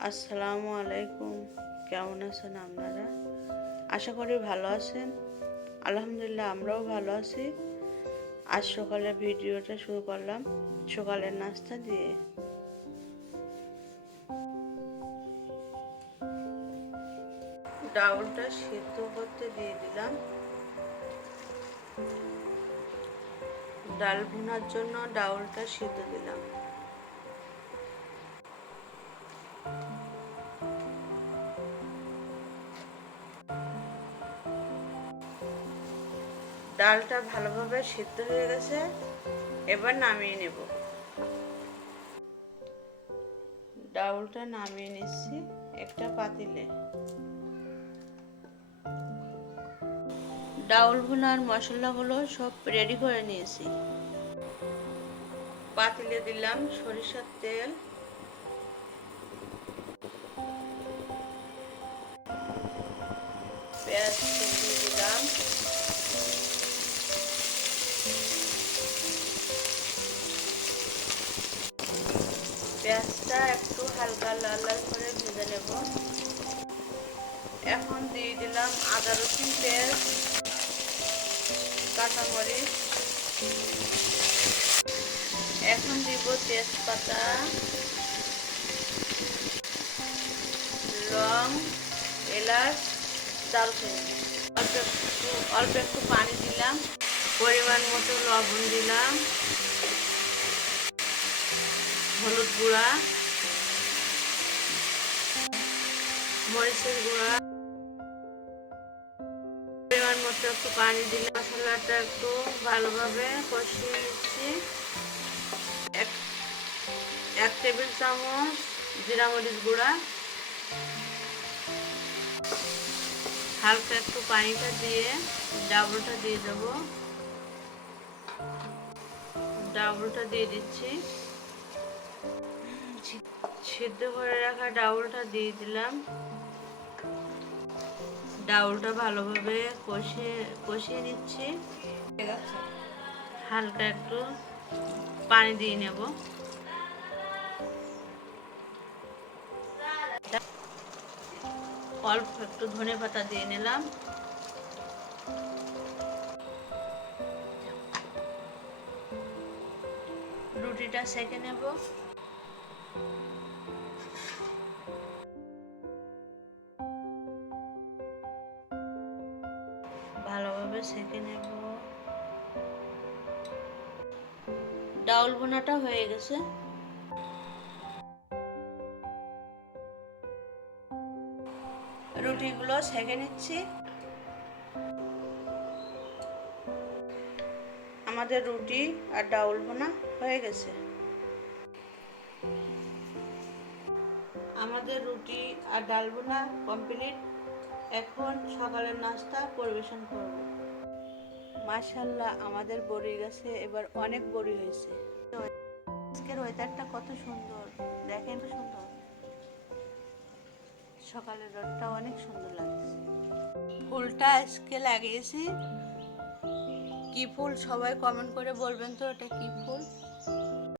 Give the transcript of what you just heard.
আসসালামু আলাইকুম। কেমন আছেন আপনারা? আশা করি ভালো আছেন। আলহামদুলিল্লাহ, আমরাও ভালো আছি। আজ সকালে ভিডিওটা শুরু করলাম। সকালের নাস্তা দিয়ে। ডাউলটা সিদ্ধ করতে দিয়ে দিলাম। ডাল ভুনার জন্য ডাউলটা সিদ্ধ দিলাম। ডালটা ভালোভাবে সিদ্ধ হয়ে গেছে, এবার নামিয়ে নেব। ডাউলটা নামিয়ে নিচ্ছি একটা পাতিলে। ডাউল ভুনার মশলাগুলো সব রেডি করে নিয়েছি। পাতিলে দিলাম সরিষার তেল। পেঁয়াজ কুচি দিলাম পেঁয়াজটা একটু হালকা লাল লাল করে ভেজে নেব। এখন দিয়ে দিলাম আদা রসুন, পেঁয়াজ, কাঁচামরিচ। এখন দিব তেজপাতা, লং, এলাচ দারুচিনি অল্প একটু অল্প একটু পানি দিলাম, পরিমাণ মতো লবণ দিলাম, হলুদ গুঁড়া, মরিচের গুঁড়া, পরিমাণ মতো একটু পানি দিলে মশলাটা একটু ভালোভাবে কষিয়ে নিচ্ছি। এক টেবিল চামচ জিরা মরিচ গুঁড়া হালকা একটু পানিটা দিয়ে ডাবলটা দিয়ে দেবো। ডাবলটা দিয়ে দিচ্ছি। সিদ্ধ করে রাখা ডাউলটা দিয়ে দিলাম। ডাউলটা ভালোভাবে কষিয়ে কষিয়ে নিচ্ছি। হালকা একটু পানি দিয়ে নেব। অল্প একটু ধনে পাতা দিয়ে নিলাম। রুটিটা সেঁকে নেব। ভালোভাবে সেঁকে নেব। ডাউল বোনাটা হয়ে গেছে। রুটিগুলো সেকে নিচ্ছি। আমাদের রুটি আর ডাউল বোনা হয়ে গেছে। আমাদের রুটি আর ডাল বোনা কমপ্লিট। এখন সকালের নাস্তা পরিবেশন করব। মাশাল্লাহ আমাদের বড়ি গাছে এবার অনেক বড়ি হয়েছে। আজকের ওয়েদারটা কত সুন্দর, দেখেন সুন্দর। সকালের রোদটা অনেক সুন্দর লাগছে। ফুলটা আজকে লাগিয়েছি। কি ফুল সবাই কমেন্ট করে বলবেন তো এটা কি ফুল?